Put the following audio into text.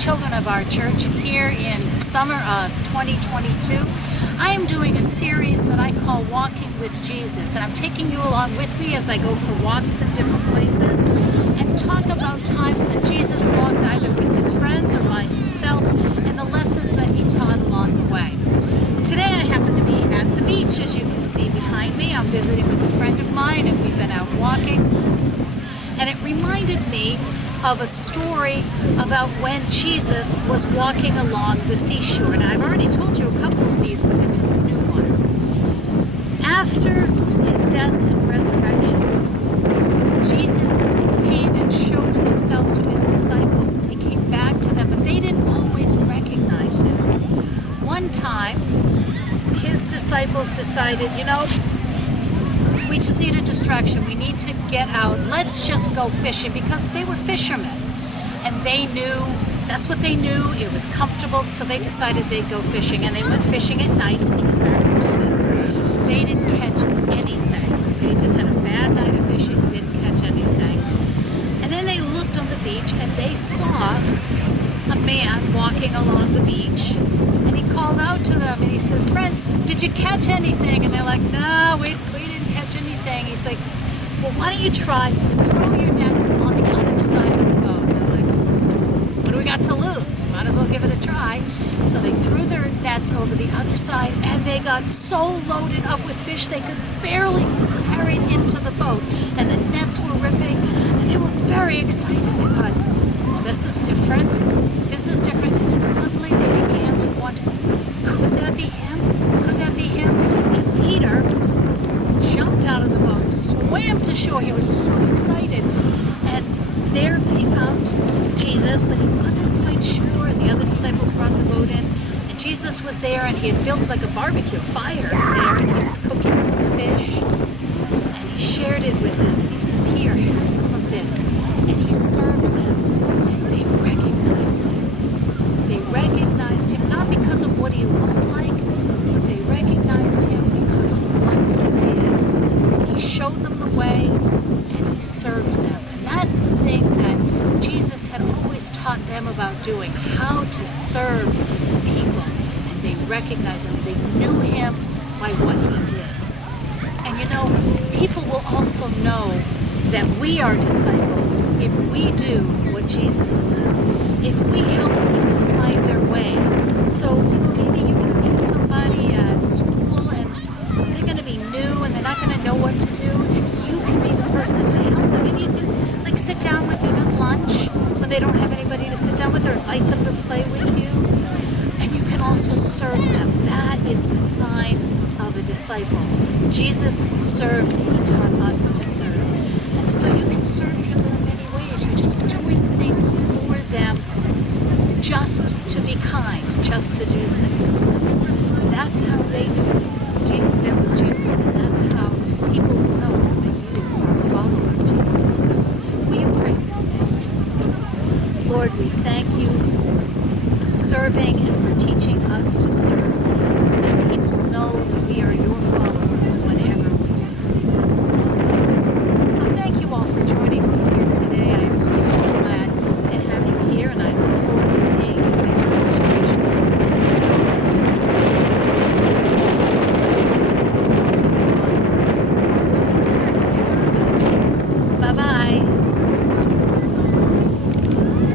children of our church, and here in summer of 2022, I am doing a series that I call Walking with Jesus, and I'm taking you along with me as I go for walks in different places and talk about times that Jesus walked either with his friends or by himself and the lessons that he taught along the way. Today I happen to be at the beach, as you can see behind me. I'm visiting with a friend of mine and we've been out walking, and it reminded me of a story about when Jesus was walking along the seashore. And I've already told you a couple of these, but this is a new one. After his death and resurrection, Jesus came and showed himself to his disciples. He came back to them, but they didn't always recognize him. One time, his disciples decided, we just need a distraction. We need to get out. Let's just go fishing, because they were fishermen and they knew, that's what they knew. It was comfortable, so they decided they'd go fishing, and they went fishing at night, which was very common. They didn't catch anything. They just had a bad night of fishing, didn't catch anything. And then they looked on the beach and they saw a man walking along the beach, and he called out to them and he said, "Friends, did you catch anything?" And they're like, "No, we didn't catch anything." He's like, "Well, why don't you try throw your nets on the other side of the boat?" And they're like, "What do we got to lose? Might as well give it a try." So they threw their nets over the other side, and they got so loaded up with fish they could barely carry it into the boat, and the nets were ripping, and they were very excited. They thought, "Well, this is different. This is different." And then suddenly they began to wonder, could that be him? Could that be him? And Peter jumped out of the boat, swam to shore. He was so excited. And there he found Jesus, but he wasn't quite sure. And the other disciples brought the boat in. And Jesus was there, and he had built like a barbecue fire there. And he was cooking some fish. And he shared it with them. And he says, "Here, have some of this." And he served them. And they recognized him. They recognized him not because of what he looked like, but they recognized him because of what he did. He showed them the way, and he served them. And that's the thing that Jesus had always taught them about doing, how to serve people. And they recognized him. They knew him by what he did. And people will also know that we are disciples if we do what Jesus did. If we help people find their way. So maybe you're going to meet somebody at school and they're going to be new and they're not going to know what to do, and you can be the person to help them. Maybe you can sit down with them at lunch when they don't have anybody to sit down with, or invite them to play with you. And you can also serve them. That is the sign of a disciple. Jesus served, and he taught us to serve. And so you can serve people in many ways. You're just doing things for them, just to be kind, just to do things for them. That's how they knew that was Jesus, and that's how people will know that you are a follower of Jesus. So will you pray with me? Lord, we thank you for serving and for teaching us to serve.